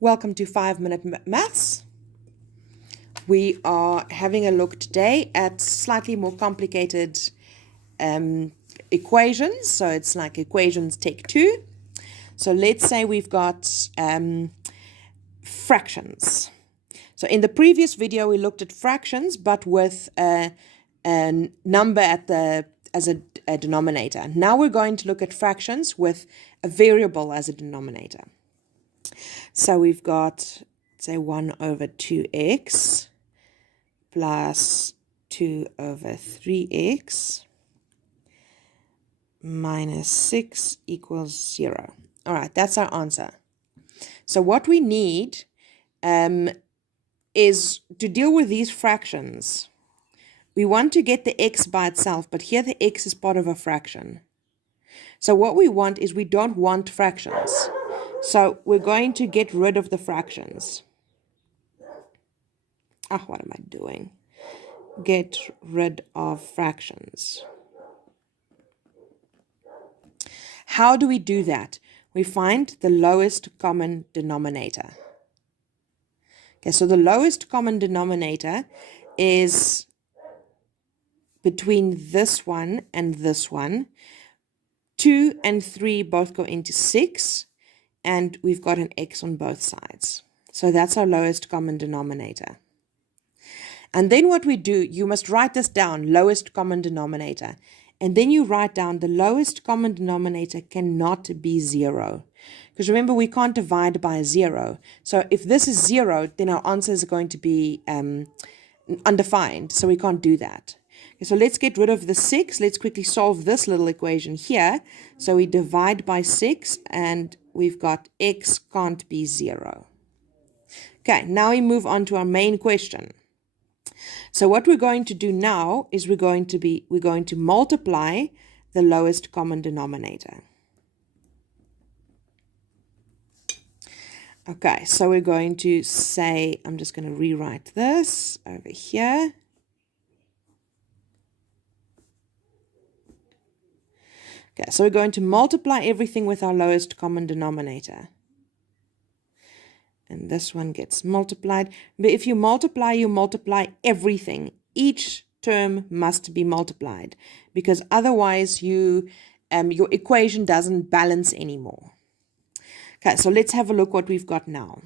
Welcome to 5-Minute Maths. We are having a look today at slightly more complicated equations. So it's like equations take two. So let's say we've got fractions. So in the previous video, we looked at fractions, but with a number as a denominator. Now we're going to look at fractions with a variable as a denominator. So we've got, say, 1 over 2x plus 2 over 3x minus 6 equals 0. All right, that's our answer. So what we need is to deal with these fractions. We want to get the x by itself, but here the x is part of a fraction. So what we want is we don't want fractions. So we're going to get rid of the fractions. What am I doing? Get rid of fractions. How do we do that? We find the lowest common denominator. Okay, so the lowest common denominator is between this one and this one. 2 and 3 both go into 6. And we've got an x on both sides. So that's our lowest common denominator. And then what we do, you must write this down, lowest common denominator. And then you write down the lowest common denominator cannot be 0. Because remember, we can't divide by 0. So if this is 0, then our answer is going to be undefined. So we can't do that. Okay, so let's get rid of the 6. Let's quickly solve this little equation here. So we divide by 6 and we've got x can't be 0. Okay, now we move on to our main question. So what we're going to do now is we're going to multiply the lowest common denominator. Okay, so we're going to say, I'm just going to rewrite this over here. Okay, so we're going to multiply everything with our lowest common denominator. And this one gets multiplied. But if you multiply everything. Each term must be multiplied because otherwise your equation doesn't balance anymore. Okay, so let's have a look what we've got now.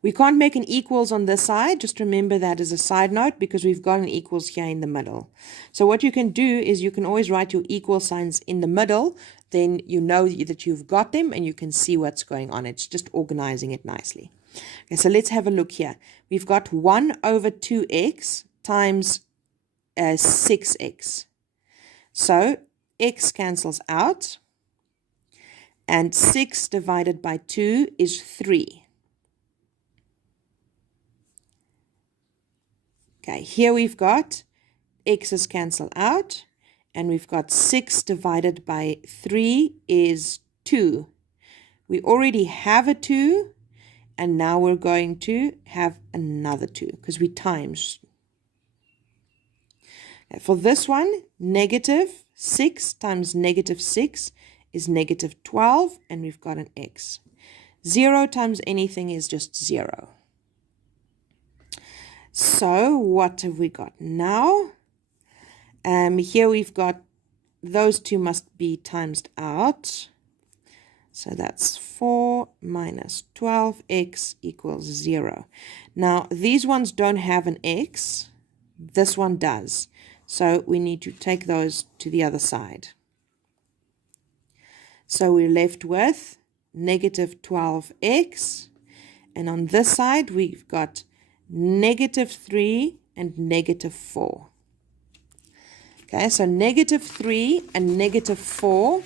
We can't make an equals on this side. Just remember that as a side note because we've got an equals here in the middle. So what you can do is you can always write your equal signs in the middle. Then you know that you've got them and you can see what's going on. It's just organizing it nicely. Okay, so let's have a look here. We've got 1 over 2x times 6x. So x cancels out. And 6 divided by 2 is 3. Okay, here we've got x's cancel out, and we've got 6 divided by 3 is 2. We already have a 2, and now we're going to have another 2 because we times. Okay, for this one, negative 6 times negative 6 is negative 12, and we've got an x. 0 times anything is just 0. So what have we got now? Here we've got those two must be timesed out. So that's 4 minus 12x equals 0. Now these ones don't have an x. This one does. So we need to take those to the other side. So we're left with negative 12x. And on this side we've got negative 3 and negative 4. Okay, so negative 3 and negative 4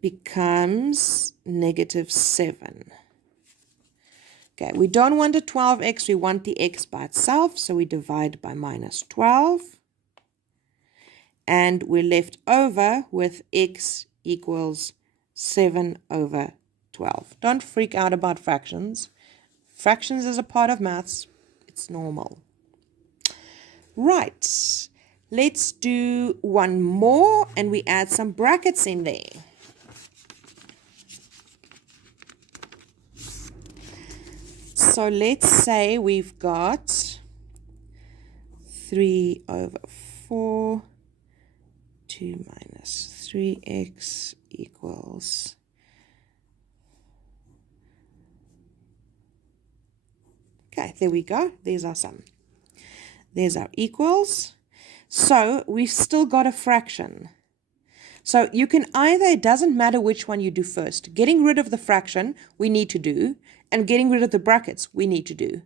becomes negative 7. Okay, we don't want a 12x, we want the x by itself, so we divide by minus 12. And we're left over with x equals 7 over 12. Don't freak out about fractions. Fractions is a part of maths. It's normal. Right. Let's do one more and we add some brackets in there. so let's say we've got 3 over 4, 2 minus 3x equals, okay, there we go. There's our sum. There's our equals. So we've still got a fraction. So you can either, it doesn't matter which one you do first. Getting rid of the fraction, we need to do, and getting rid of the brackets, we need to do.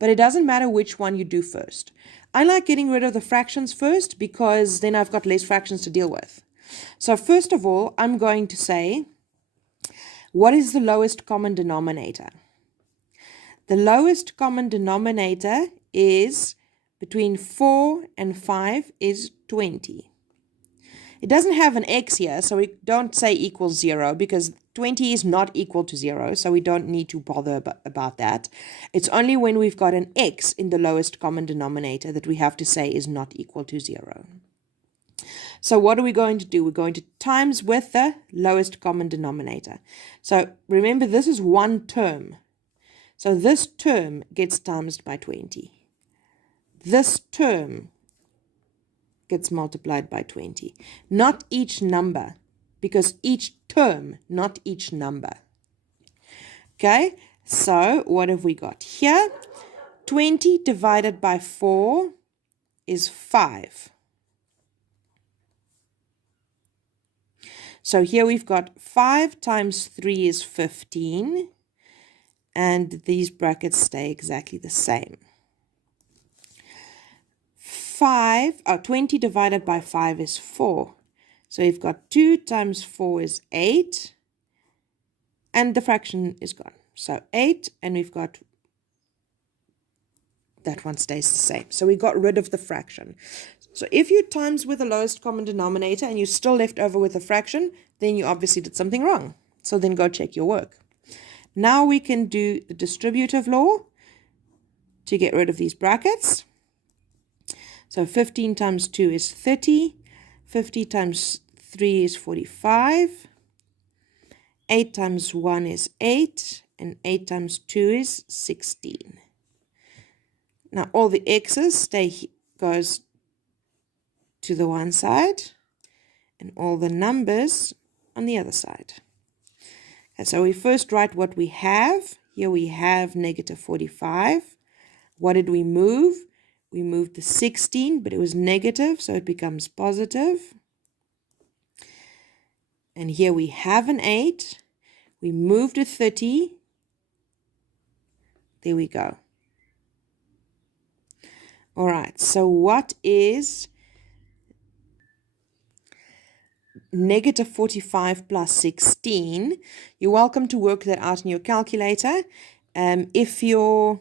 But it doesn't matter which one you do first. I like getting rid of the fractions first because then I've got less fractions to deal with. So first of all, I'm going to say, what is the lowest common denominator? The lowest common denominator is between 4 and 5 is 20. It doesn't have an x here, so we don't say equals 0 because 20 is not equal to 0, so we don't need to bother about that. It's only when we've got an x in the lowest common denominator that we have to say is not equal to 0. So what are we going to do? We're going to times with the lowest common denominator. So remember, this is one term. So this term gets times by 20. This term gets multiplied by 20. Not each number, because each term, not each number. Okay, so what have we got here? 20 divided by 4 is 5. So here we've got 5 times 3 is 15. And these brackets stay exactly the same. 20 divided by 5 is 4. So we've got 2 times 4 is 8. And the fraction is gone. So 8, and we've got, that one stays the same. So we got rid of the fraction. So if you times with the lowest common denominator and you're still left over with a fraction, then you obviously did something wrong. So then go check your work. Now we can do the distributive law to get rid of these brackets. So 15 times 2 is 30. 50 times 3 is 45. 8 times 1 is 8. And 8 times 2 is 16. Now all the x's goes to the one side. And all the numbers on the other side. And so we first write what we have. Here we have negative 45. What did we move? We moved the 16, but it was negative, so it becomes positive. And here we have an 8. We moved a 30. There we go. All right, so what is negative 45 plus 16? You're welcome to work that out in your calculator. If your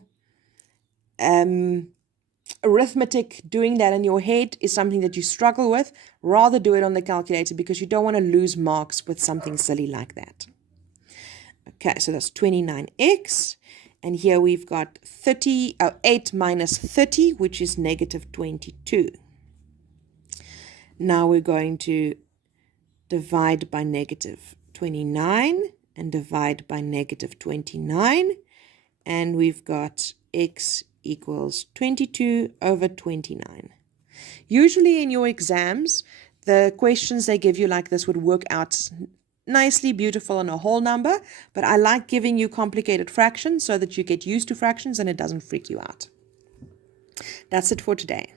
arithmetic, doing that in your head is something that you struggle with, rather do it on the calculator because you don't want to lose marks with something silly like that. Okay, so that's 29x. And here we've got 8 minus 30, which is negative 22. Now we're going to divide by negative 29 and divide by negative 29. And we've got x equals 22 over 29. Usually in your exams, the questions they give you like this would work out nicely, beautiful on a whole number, but I like giving you complicated fractions so that you get used to fractions and it doesn't freak you out. That's it for today.